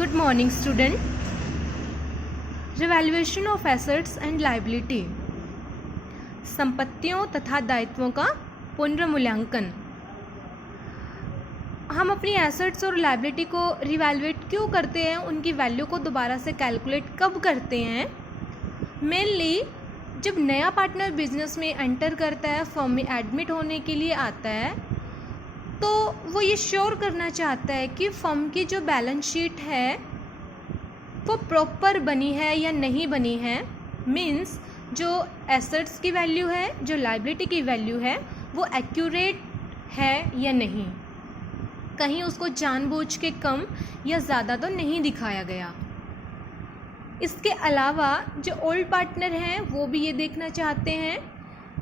Good morning student. Revaluation of assets and liability, संपत्तियों तथा दायित्वों का पुनर्मूल्यांकन। हम अपनी एसेट्स और लायबिलिटी को रिवैल्यूएट क्यों करते हैं, उनकी वैल्यू को दोबारा से कैलकुलेट कब करते हैं? मेनली जब नया पार्टनर बिजनेस में एंटर करता है, फर्म में एडमिट होने के लिए आता है, तो वो ये श्योर करना चाहता है कि फर्म की जो बैलेंस शीट है वो प्रॉपर बनी है या नहीं बनी है। मीन्स जो एसेट्स की वैल्यू है, जो लायबिलिटी की वैल्यू है, वो एक्यूरेट है या नहीं, कहीं उसको जानबूझ के कम या ज़्यादा तो नहीं दिखाया गया। इसके अलावा जो ओल्ड पार्टनर हैं वो भी ये देखना चाहते हैं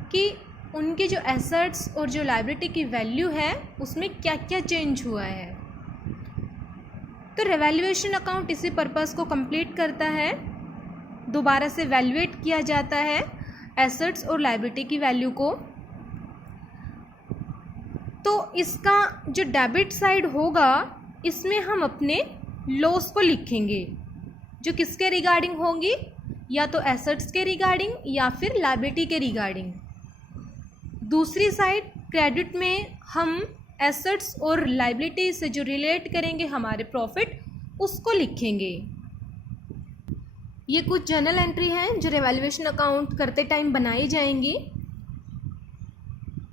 कि उनके जो एसेट्स और जो लायबिलिटी की वैल्यू है उसमें क्या क्या चेंज हुआ है। तो रिवैल्यूएशन अकाउंट इसी पर्पस को कंप्लीट करता है। दोबारा से वैल्यूएट किया जाता है एसेट्स और लायबिलिटी की वैल्यू को। तो इसका जो डेबिट साइड होगा, इसमें हम अपने लॉस को लिखेंगे, जो किसके रिगार्डिंग होंगी, या तो एसेट्स के रिगार्डिंग या फिर लायबिलिटी के रिगार्डिंग। दूसरी साइड क्रेडिट में हम एसेट्स और लायबिलिटी से जो रिलेट करेंगे हमारे प्रॉफिट, उसको लिखेंगे। ये कुछ जर्नल एंट्री हैं जो रिवैल्यूएशन अकाउंट करते टाइम बनाई जाएंगी।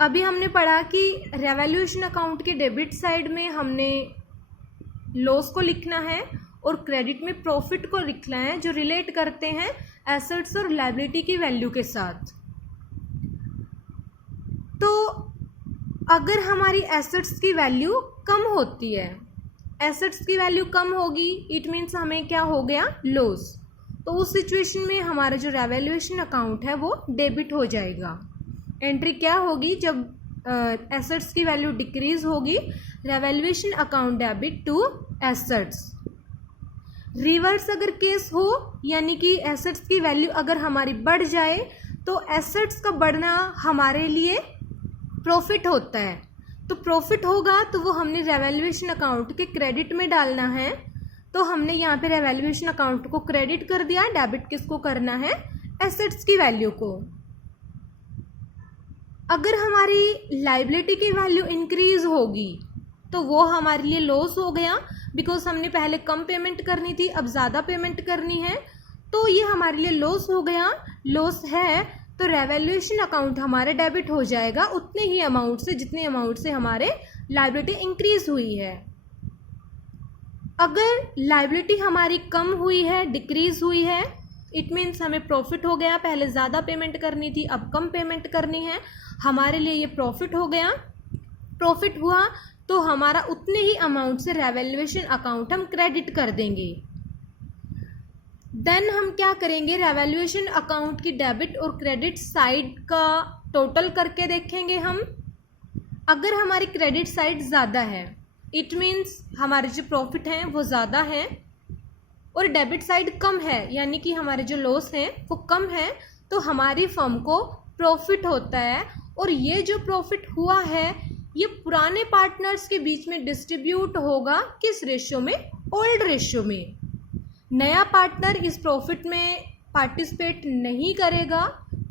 अभी हमने पढ़ा कि रिवैल्यूएशन अकाउंट के डेबिट साइड में हमने लॉस को लिखना है और क्रेडिट में प्रॉफिट को लिखना है, जो रिलेट करते हैं एसेट्स और लायबिलिटी की वैल्यू के साथ। तो अगर हमारी एसेट्स की वैल्यू कम होती है, एसेट्स की वैल्यू कम होगी, इट मीन्स हमें क्या हो गया, लॉस। तो उस सिचुएशन में हमारा जो रिवैल्यूएशन अकाउंट है वो डेबिट हो जाएगा। एंट्री क्या होगी, जब एसेट्स की वैल्यू डिक्रीज होगी, revaluation account debit to assets. Reverse अगर केस हो, यानी कि एसेट्स की वैल्यू अगर हमारी बढ़ जाए, तो एसेट्स का बढ़ना हमारे लिए प्रॉफिट होता है। तो प्रॉफिट होगा तो वो हमने रिवैल्यूएशन अकाउंट के क्रेडिट में डालना है। तो हमने यहाँ पे रिवैल्यूएशन अकाउंट को क्रेडिट कर दिया, डेबिट किसको करना है, एसेट्स की वैल्यू को। अगर हमारी लायबिलिटी की वैल्यू इंक्रीज होगी तो वो हमारे लिए लॉस हो गया, बिकॉज हमने पहले कम पेमेंट करनी थी, अब ज़्यादा पेमेंट करनी है, तो ये हमारे लिए लॉस हो गया। लॉस है तो रिवैल्यूएशन अकाउंट हमारे डेबिट हो जाएगा उतने ही अमाउंट से जितने अमाउंट से हमारे लायबिलिटी इंक्रीज हुई है। अगर लायबिलिटी हमारी कम हुई है, डिक्रीज हुई है, इट मीन्स हमें प्रॉफिट हो गया, पहले ज़्यादा पेमेंट करनी थी, अब कम पेमेंट करनी है, हमारे लिए ये प्रॉफिट हो गया। प्रॉफिट हुआ तो हमारा उतने ही अमाउंट से रिवैल्यूएशन अकाउंट हम क्रेडिट कर देंगे। देन हम क्या करेंगे, रिवैल्यूएशन अकाउंट की डेबिट और क्रेडिट साइड का टोटल करके देखेंगे हम। अगर हमारी क्रेडिट साइड ज़्यादा है, इट मीन्स हमारे जो प्रॉफिट हैं वो ज़्यादा है, और डेबिट साइड कम है, यानी कि हमारे जो लॉस हैं वो कम है, तो हमारी फर्म को प्रॉफिट होता है। और ये जो प्रॉफिट हुआ है ये पुराने पार्टनर्स के बीच में डिस्ट्रीब्यूट होगा, किस रेशियो में, ओल्ड रेशियो में। नया पार्टनर इस प्रॉफिट में पार्टिसिपेट नहीं करेगा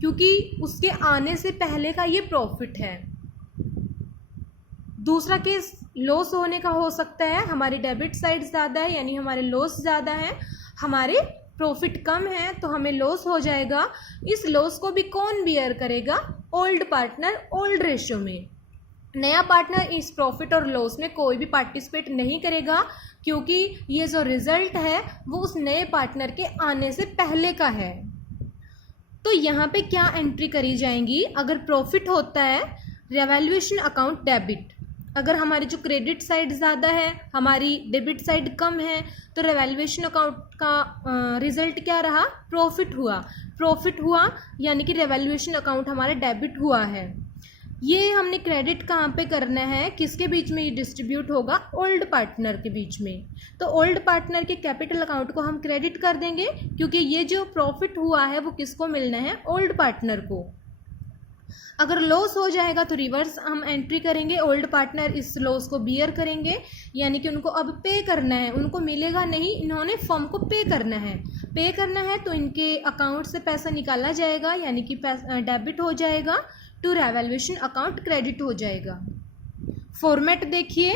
क्योंकि उसके आने से पहले का ये प्रॉफिट है। दूसरा केस लॉस होने का हो सकता है, हमारी डेबिट साइड ज़्यादा है यानी हमारे लॉस ज़्यादा है, हमारे प्रॉफिट कम है तो हमें लॉस हो जाएगा। इस लॉस को भी कौन बियर करेगा, ओल्ड पार्टनर, ओल्ड रेशियो में। नया पार्टनर इस प्रॉफिट और लॉस में कोई भी पार्टिसिपेट नहीं करेगा क्योंकि ये जो रिजल्ट है वो उस नए पार्टनर के आने से पहले का है। तो यहाँ पे क्या एंट्री करी जाएंगी, अगर प्रॉफिट होता है रिवैल्यूएशन अकाउंट डेबिट। अगर हमारी जो क्रेडिट साइड ज़्यादा है, हमारी डेबिट साइड कम है, तो रिवैल्यूएशन अकाउंट का रिजल्ट क्या रहा, प्रॉफिट हुआ। प्रॉफिट हुआ यानी कि रिवैल्यूएशन अकाउंट हमारा डेबिट हुआ है। ये हमने क्रेडिट कहाँ पे करना है, किसके बीच में ये डिस्ट्रीब्यूट होगा, ओल्ड पार्टनर के बीच में। तो ओल्ड पार्टनर के कैपिटल अकाउंट को हम क्रेडिट कर देंगे क्योंकि ये जो प्रॉफिट हुआ है वो किसको मिलना है, ओल्ड पार्टनर को। अगर लॉस हो जाएगा तो रिवर्स हम एंट्री करेंगे, ओल्ड पार्टनर इस लॉस को बियर करेंगे, यानी कि उनको अब पे करना है, उनको मिलेगा नहीं, इन्होंने फर्म को पे करना है। पे करना है तो इनके अकाउंट से पैसा निकाला जाएगा, यानी कि डेबिट हो जाएगा, टू रिवैल्यूएशन अकाउंट क्रेडिट हो जाएगा। फॉर्मेट देखिए,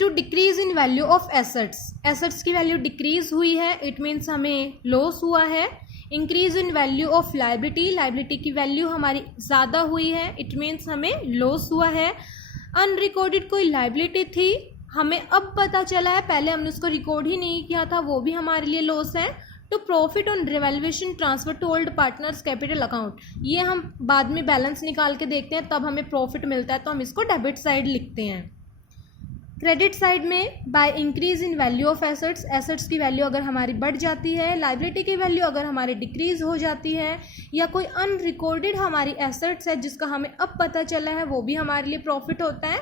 to decrease in value of assets, assets की वैल्यू डिक्रीज हुई है, इट मीन्स हमें लॉस हुआ है। Increase in value of liability, liability की वैल्यू हमारी ज़्यादा हुई है, इट मीन्स हमें लॉस हुआ है। अनरिकॉर्डेड कोई लायबिलिटी थी, हमें अब पता चला है, पहले हमने उसको रिकॉर्ड ही नहीं किया था, वो भी हमारे लिए लॉस है। To profit on revaluation transfer to old partners capital account, ये हम बाद में बैलेंस निकाल के देखते हैं, तब हमें प्रॉफिट मिलता है, तो हम इसको डेबिट साइड लिखते हैं। क्रेडिट साइड में by increase in value of assets, assets की वैल्यू अगर हमारी बढ़ जाती है, लायबिलिटी की वैल्यू अगर हमारी डिक्रीज हो जाती है, या कोई अनरिकॉर्डेड हमारी एसेट्स है जिसका हमें अब पता चला है, वो भी हमारे लिए प्रॉफिट होता है।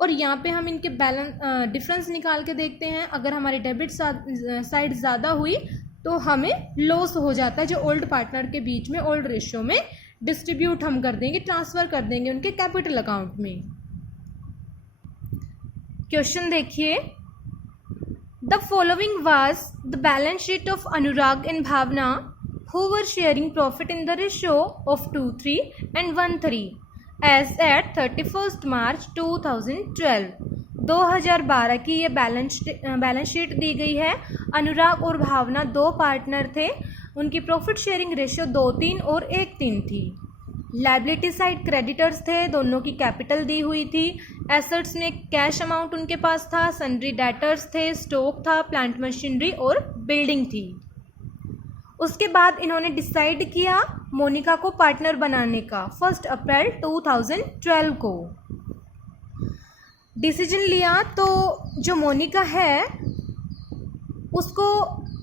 और यहाँ पे हम इनके बैलेंस डिफरेंस निकाल के देखते हैं, अगर हमारी डेबिट साइड ज़्यादा हुई तो हमें लॉस हो जाता है, जो ओल्ड पार्टनर के बीच में ओल्ड रेशियो में डिस्ट्रीब्यूट हम कर देंगे, ट्रांसफ़र कर देंगे उनके कैपिटल अकाउंट में। क्वेश्चन देखिए, the following was the balance sheet of Anurag and Bhavana who were sharing profit in the ratio of 2:3 and 1:3 as at 31 March 2012। 2012 की ये बैलेंस शीट दी गई है। अनुराग और भावना दो पार्टनर थे, उनकी प्रॉफिट शेयरिंग रेशियो 2:3 और 1:3 थी। लायबिलिटी साइड क्रेडिटर्स थे, दोनों की कैपिटल दी हुई थी। एसेट्स में कैश अमाउंट उनके पास था, सन्ड्री डेटर्स थे, स्टॉक था, प्लांट मशीनरी और बिल्डिंग थी। उसके बाद इन्होंने डिसाइड किया मोनिका को पार्टनर बनाने का 1 अप्रैल 2012 को डिसीजन लिया। तो जो मोनिका है उसको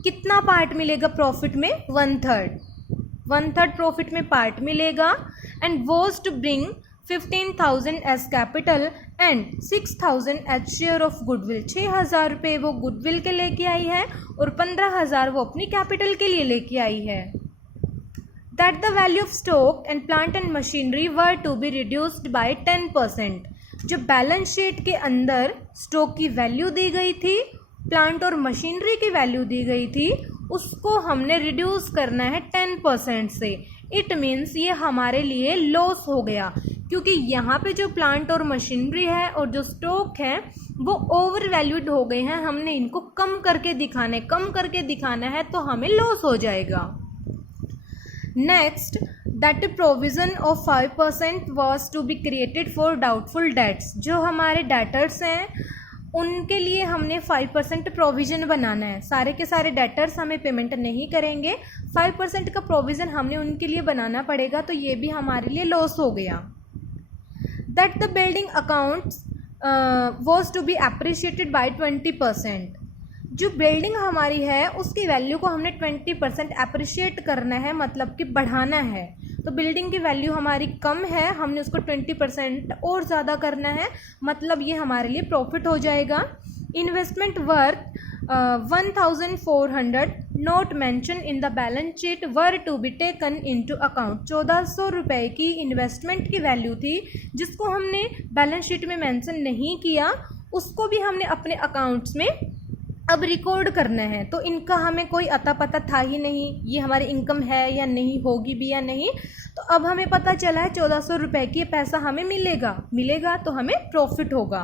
कितना पार्ट मिलेगा प्रॉफिट में? 1/3 प्रॉफिट में पार्ट मिलेगा। And was to bring 15,000 as capital and 6,000 as share of goodwill. 6,000 रुपये वो गुडविल के लेके आई है और 15,000 वो अपनी कैपिटल के लिए लेके आई है। That the value of stock and plant and machinery were to be reduced by 10%। जो बैलेंस शीट के अंदर स्टॉक की वैल्यू दी गई थी, प्लांट और मशीनरी की वैल्यू दी गई थी, उसको हमने रिड्यूस करना है 10% से। इट मीन्स ये हमारे लिए लॉस हो गया, क्योंकि यहाँ पे जो प्लांट और मशीनरी है और जो स्टॉक है वो ओवर वैल्यूड हो गए हैं, हमने इनको कम करके दिखाना है तो हमें लॉस हो जाएगा। Next, that provision of 5% was to be created for doubtful debts. जो हमारे डेटर्स हैं उनके लिए हमने 5% प्रोविज़न बनाना है। सारे के सारे डेटर्स हमें पेमेंट नहीं करेंगे, 5% का प्रोविज़न हमने उनके लिए बनाना पड़ेगा, तो ये भी हमारे लिए लॉस हो गया। That the building accounts was to be appreciated by 20%। जो बिल्डिंग हमारी है उसकी वैल्यू को हमने 20% अप्रिशिएट करना है, मतलब कि बढ़ाना है। तो बिल्डिंग की वैल्यू हमारी कम है, हमने उसको 20% और ज़्यादा करना है, मतलब ये हमारे लिए प्रॉफिट हो जाएगा। Investment worth 1,400 not mention in the balance sheet were to be taken into account. 1,400 रुपये की इन्वेस्टमेंट की वैल्यू थी जिसको हमने बैलेंस शीट में मेंशन नहीं किया, उसको भी हमने अपने अकाउंट्स में अब रिकॉर्ड करना है। तो इनका हमें कोई अता पता था ही नहीं, ये हमारी इनकम है या नहीं, होगी भी या नहीं। तो अब हमें पता चला है 1,400 रुपये की पैसा हमें मिलेगा तो हमें प्रॉफिट होगा।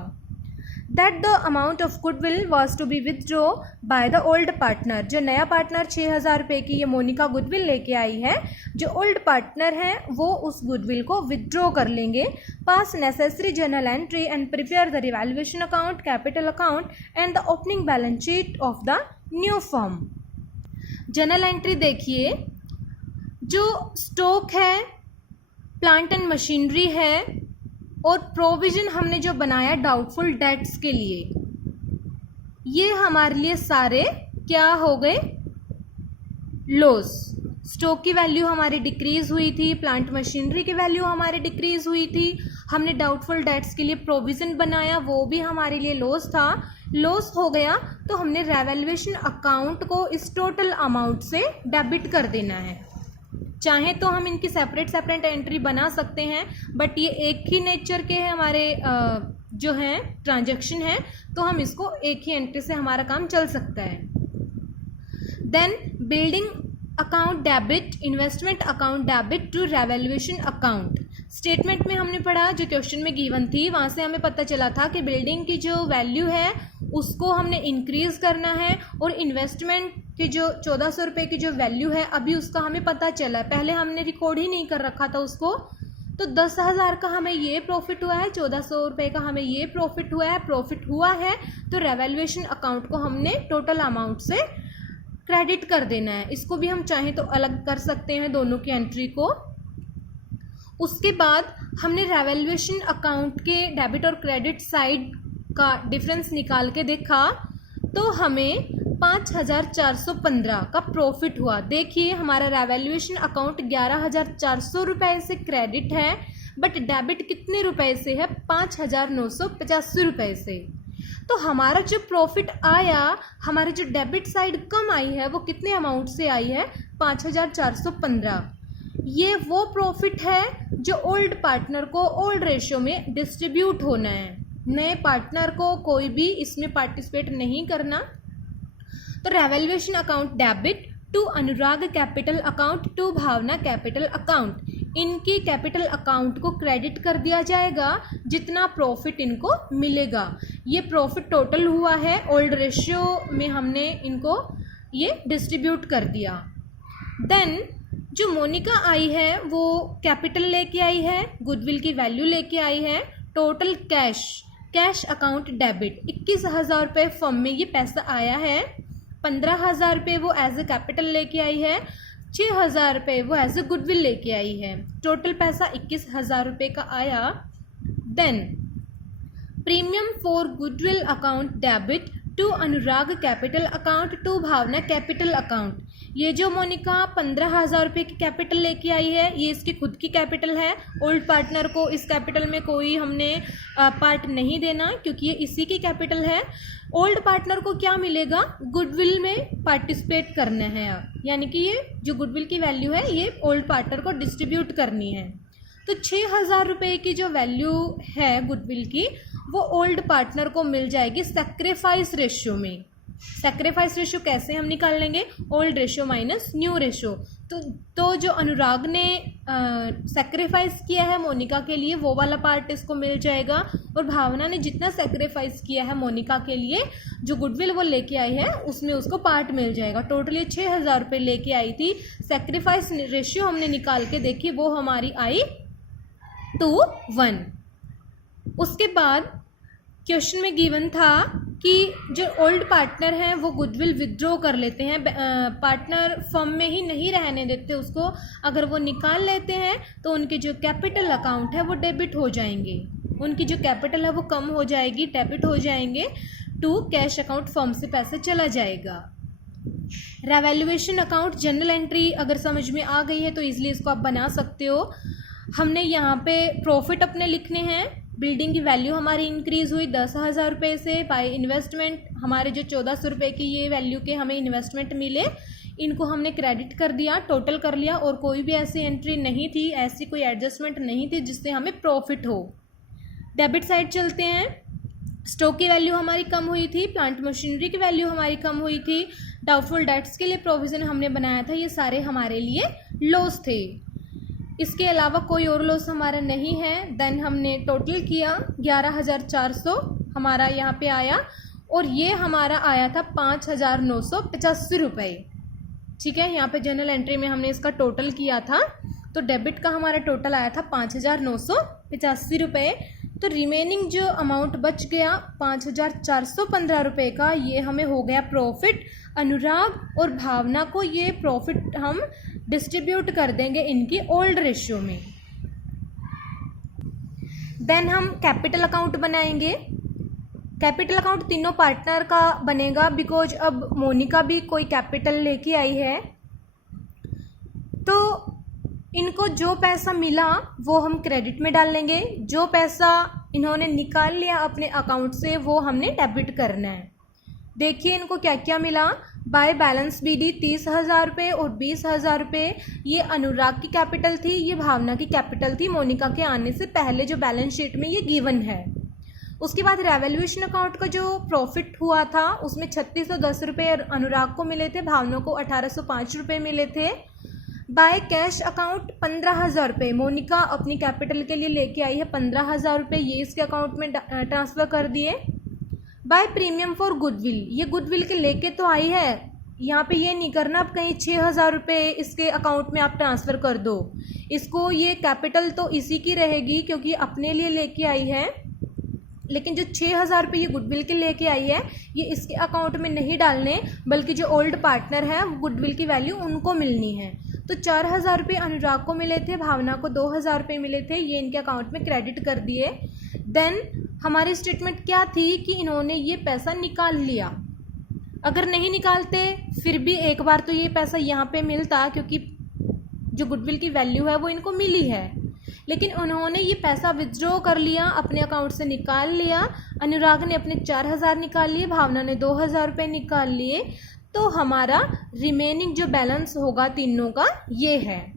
That the amount of goodwill was to be withdraw by the old partner. जो नया पार्टनर 6,000 रुपये की ये मोनिका गुडविल लेके आई है, जो ओल्ड पार्टनर है वो उस गुडविल को विथड्रॉ कर लेंगे। पास necessary journal entry and prepare the revaluation account, capital account and the opening balance sheet of the new firm. Journal entry देखिए, जो स्टॉक है, प्लांट एंड मशीनरी है और प्रोविजन हमने जो बनाया डाउटफुल डेट्स के लिए, ये हमारे लिए सारे क्या हो गए? लॉस। स्टॉक की वैल्यू हमारी डिक्रीज हुई थी, प्लांट मशीनरी की वैल्यू हमारी डिक्रीज हुई थी, हमने डाउटफुल डेट्स के लिए प्रोविजन बनाया, वो भी हमारे लिए लॉस था। लॉस हो गया तो हमने रिवैल्यूएशन अकाउंट को इस टोटल अमाउंट से डेबिट कर देना है। चाहे तो हम इनकी सेपरेट एंट्री बना सकते हैं, बट ये एक ही नेचर के हैं हमारे जो हैं ट्रांजैक्शन है, तो हम इसको एक ही एंट्री से हमारा काम चल सकता है। Then building account debit, investment account debit to revaluation account. Statement में हमने पढ़ा, जो क्वेश्चन में गिवन थी, वहाँ से हमें पता चला था कि बिल्डिंग की जो वैल्यू है उसको हमने इंक्रीज़ करना है, और इन्वेस्टमेंट की जो 1400 रुपये की जो वैल्यू है अभी उसका हमें पता चला, पहले हमने रिकॉर्ड ही नहीं कर रखा था उसको। तो 10,000 का हमें ये प्रॉफिट हुआ है, 1400 रुपये का हमें ये प्रॉफिट हुआ है, तो रेवैल्यूएशन अकाउंट को हमने टोटल अमाउंट से क्रेडिट कर देना है। इसको भी हम चाहें तो अलग कर सकते हैं दोनों की एंट्री को। उसके बाद हमने रेवैल्यूएशन अकाउंट के डेबिट और क्रेडिट साइड का डिफरेंस निकाल के देखा, तो हमें 5,415 का प्रॉफिट हुआ। देखिए हमारा रेवैल्यूएशन अकाउंट 11,400 रुपये से क्रेडिट है, बट डेबिट कितने रुपए से है? 5,985 रुपये से। तो हमारा जो प्रॉफिट आया, हमारी जो डेबिट साइड कम आई है वो कितने अमाउंट से आई है? 5,415। ये वो प्रॉफिट है जो ओल्ड पार्टनर को ओल्ड रेशियो में डिस्ट्रीब्यूट होना है, नए पार्टनर को कोई भी इसमें पार्टिसिपेट नहीं करना। तो revaluation account debit to Anurag capital account to Bhavana capital account, इनकी कैपिटल अकाउंट को क्रेडिट कर दिया जाएगा जितना प्रॉफिट इनको मिलेगा। ये प्रॉफिट टोटल हुआ है, ओल्ड रेशियो में हमने इनको ये डिस्ट्रीब्यूट कर दिया। देन जो मोनिका आई है वो कैपिटल लेके आई है, गुडविल की वैल्यू लेके आई है, टोटल कैश अकाउंट डेबिट 21,000 रुपये फर्म में ये पैसा आया है, 15,000 रुपये वो एज ए कैपिटल लेके आई है, 6,000 रुपये वो एज ए गुडविल लेके आई है, टोटल पैसा 21,000 रुपये का आया। Then premium for goodwill account debit to Anurag capital account to Bhavana capital account, ये जो मोनिका 15,000 रुपये की कैपिटल लेके आई है ये इसकी खुद की कैपिटल है। ओल्ड पार्टनर को इस कैपिटल में कोई हमने पार्ट नहीं देना क्योंकि ये इसी की कैपिटल है। ओल्ड पार्टनर को क्या मिलेगा? गुडविल में पार्टिसिपेट करना है, यानी कि ये जो गुडविल की वैल्यू है ये ओल्ड पार्टनर को डिस्ट्रीब्यूट करनी है। तो 6,000 रुपये की जो वैल्यू है गुडविल की वो ओल्ड पार्टनर को मिल जाएगी सैक्रिफाइस रेशियो में। सैक्रिफाइस रेशियो कैसे हम निकाल लेंगे? Old ratio minus new ratio. तो जो अनुराग ने सैक्रिफाइस किया है मोनिका के लिए वो वाला पार्ट इसको मिल जाएगा, और भावना ने जितना सैक्रिफाइस किया है मोनिका के लिए जो गुडविल वो लेके आई है उसमें उसको पार्ट मिल जाएगा। टोटल ये 6,000 रुपये लेके आई थी। सैक्रिफाइस रेशियो हमने निकाल के देखी, वो हमारी आई 2:1। उसके बाद क्वेश्चन में गिवन था कि जो ओल्ड पार्टनर हैं वो गुडविल विथड्रॉ कर लेते हैं, पार्टनर फर्म में ही नहीं रहने देते उसको, अगर वो निकाल लेते हैं तो उनके जो कैपिटल अकाउंट है वो डेबिट हो जाएंगे, उनकी जो कैपिटल है वो कम हो जाएगी, डेबिट हो जाएंगे टू कैश अकाउंट, फर्म से पैसे चला जाएगा। रेवैल्यूएशन अकाउंट जनरल एंट्री अगर समझ में आ गई है तो ईजिली इसको आप बना सकते हो। हमने यहाँ पे प्रॉफिट अपने लिखने हैं, बिल्डिंग की वैल्यू हमारी इंक्रीज़ हुई 10,000 रुपये से, बाय इन्वेस्टमेंट हमारे जो 1,400 रुपये की ये वैल्यू के हमें इन्वेस्टमेंट मिले, इनको हमने क्रेडिट कर दिया, टोटल कर लिया, और कोई भी ऐसी एंट्री नहीं थी, ऐसी कोई एडजस्टमेंट नहीं थी जिससे हमें प्रॉफिट हो। डेबिट साइड चलते हैं। स्टॉक की वैल्यू हमारी कम हुई थी, प्लांट मशीनरी की वैल्यू हमारी कम हुई थी, डाउटफुल डेट्स के लिए प्रोविज़न हमने बनाया था, ये सारे हमारे लिए लॉस थे। इसके अलावा कोई और लॉस हमारा नहीं है। देन हमने टोटल किया 11,400 हमारा यहाँ पे आया, और ये हमारा आया था 5,985 रुपये। ठीक है, यहाँ पे जनरल एंट्री में हमने इसका टोटल किया था, तो डेबिट का हमारा टोटल आया था 5,985 रुपये। तो रिमेनिंग जो अमाउंट बच गया 5,415 रुपये का, ये हमें हो गया प्रॉफिट। अनुराग और भावना को ये प्रॉफिट हम डिस्ट्रीब्यूट कर देंगे इनकी ओल्ड रेशियो में। देन हम कैपिटल अकाउंट बनाएंगे। कैपिटल अकाउंट तीनों पार्टनर का बनेगा, बिकॉज अब मोनिका भी कोई कैपिटल लेके आई है, तो इनको जो पैसा मिला वो हम क्रेडिट में डाल लेंगे, जो पैसा इन्होंने निकाल लिया अपने अकाउंट से वो हमने डेबिट करना है। देखिए इनको क्या क्या मिला। बाय बैलेंस BD 30,000 रुपये और 20,000 रुपये ये अनुराग की कैपिटल थी, ये भावना की कैपिटल थी मोनिका के आने से पहले जो बैलेंस शीट में ये गिवन है। उसके बाद रेवैल्यूएशन अकाउंट का जो प्रॉफिट हुआ था उसमें 3610 रुपये अनुराग को मिले थे, भावना को 1805 रुपये मिले थे। बाय कैश अकाउंट 15,000 रुपये मोनिका अपनी कैपिटल के लिए लेके आई है, 15,000 रुपये ये इसके अकाउंट में ट्रांसफ़र कर दिए। बाय प्रीमियम फॉर गुडविल, ये गुडविल के लेके तो आई है, यहाँ पे ये नहीं करना अब कहीं 6,000 रुपये इसके अकाउंट में आप ट्रांसफ़र कर दो, इसको ये कैपिटल तो इसी की रहेगी क्योंकि अपने लिए लेके आई है, लेकिन जो 6,000 रुपये ये गुडविल के लेके आई है ये इसके अकाउंट में नहीं डालने, बल्कि जो ओल्ड पार्टनर है वो गुडविल की वैल्यू उनको मिलनी है। तो 4,000 रुपये अनुराग को मिले थे, भावना को 2,000 रुपये मिले थे, ये इनके अकाउंट में क्रेडिट कर दिए। देन हमारी स्टेटमेंट क्या थी कि इन्होंने ये पैसा निकाल लिया, अगर नहीं निकालते फिर भी एक बार तो ये पैसा यहाँ पे मिलता क्योंकि जो गुडविल की वैल्यू है वो इनको मिली है, लेकिन उन्होंने ये पैसा विथड्रॉ कर लिया, अपने अकाउंट से निकाल लिया। अनुराग ने अपने 4,000 निकाल लिए, भावना ने 2,000 रुपये निकाल लिए, तो हमारा रिमेनिंग जो बैलेंस होगा तीनों का ये है,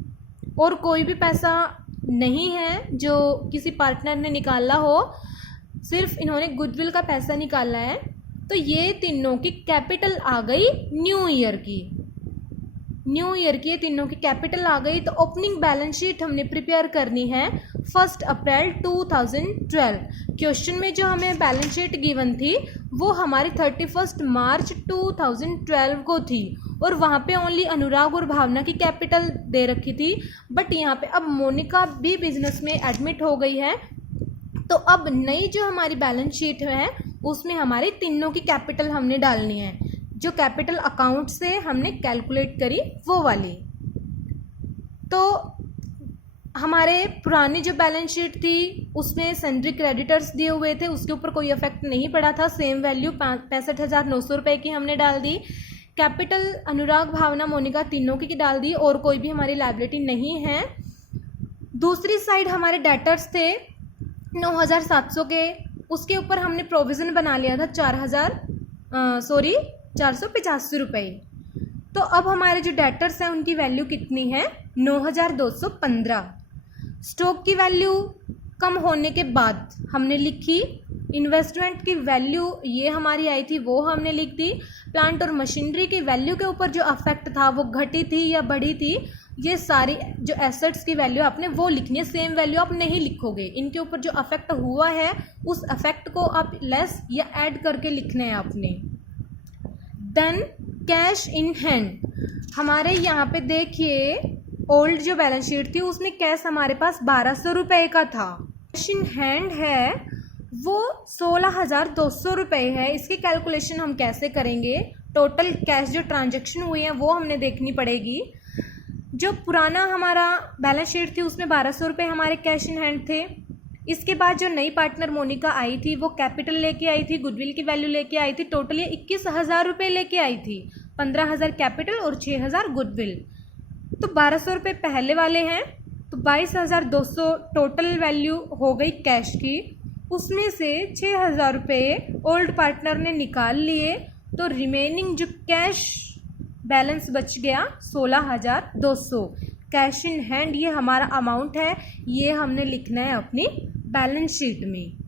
और कोई भी पैसा नहीं है जो किसी पार्टनर ने निकाला हो, सिर्फ इन्होंने गुडविल का पैसा निकाला है। तो ये तीनों की कैपिटल आ गई न्यू ईयर की ये तीनों की कैपिटल आ गई। तो ओपनिंग बैलेंस शीट हमने प्रिपेयर करनी है 1 अप्रैल 2012। क्वेश्चन में जो हमें बैलेंस शीट गिवन थी वो हमारी 31 मार्च 2012 को थी, और वहाँ पे ओनली अनुराग और भावना की कैपिटल दे रखी थी। बट यहाँ पे अब मोनिका भी बिजनेस में एडमिट हो गई है, तो अब नई जो हमारी बैलेंस शीट है उसमें हमारी तीनों की कैपिटल हमने डालनी है, जो कैपिटल अकाउंट से हमने कैलकुलेट करी वो वाली। तो हमारे पुरानी जो बैलेंस शीट थी उसमें सन्ड्री क्रेडिटर्स दिए हुए थे, उसके ऊपर कोई इफेक्ट नहीं पड़ा था, सेम वैल्यू 65,900 रुपये की हमने डाल दी। कैपिटल अनुराग भावना मोनिका तीनों की डाल दी, और कोई भी हमारी लायबिलिटी नहीं है। दूसरी साइड हमारे डेटर्स थे 9,700 के, उसके ऊपर हमने प्रोविज़न बना लिया था 485 रुपये। तो अब हमारे जो डेटर्स हैं उनकी वैल्यू कितनी है 9,215। स्टॉक की वैल्यू कम होने के बाद हमने लिखी, इन्वेस्टमेंट की वैल्यू ये हमारी आई थी वो हमने लिख दी। प्लांट और मशीनरी की वैल्यू के ऊपर जो अफेक्ट था वो घटी थी या बढ़ी थी, ये सारी जो एसेट्स की वैल्यू आपने वो लिखनी है, सेम वैल्यू आप नहीं लिखोगे। इनके ऊपर जो अफेक्ट हुआ है उस अफेक्ट को आप लेस या ऐड करके लिखना है आपने। देन कैश इन हैंड, हमारे यहाँ पे देखिए ओल्ड जो बैलेंस शीट थी उसमें कैश हमारे पास 1,200 रुपये का था। कैश इन हैंड है वो 16,200 रुपये है। इसकी कैलकुलेशन हम कैसे करेंगे, टोटल कैश जो ट्रांजेक्शन हुई है वो हमने देखनी पड़ेगी। जो पुराना हमारा बैलेंस शीट थी उसमें 1,200 रुपये हमारे कैश इन हैंड थे। इसके बाद जो नई पार्टनर मोनिका आई थी वो कैपिटल लेके आई थी, गुडविल की वैल्यू लेके आई थी, टोटल ये 21,000 रुपये लेके आई थी, 15,000 कैपिटल और 6,000 गुडविल। तो 1,200 रुपये पहले वाले हैं, तो 22,200 टोटल वैल्यू हो गई कैश की। उसमें से 6,000 रुपये ओल्ड पार्टनर ने निकाल लिए, तो रिमेनिंग जो कैश बैलेंस बच गया 16,200। कैश इन हैंड ये हमारा अमाउंट है, ये हमने लिखना है अपनी बैलेंस शीट में।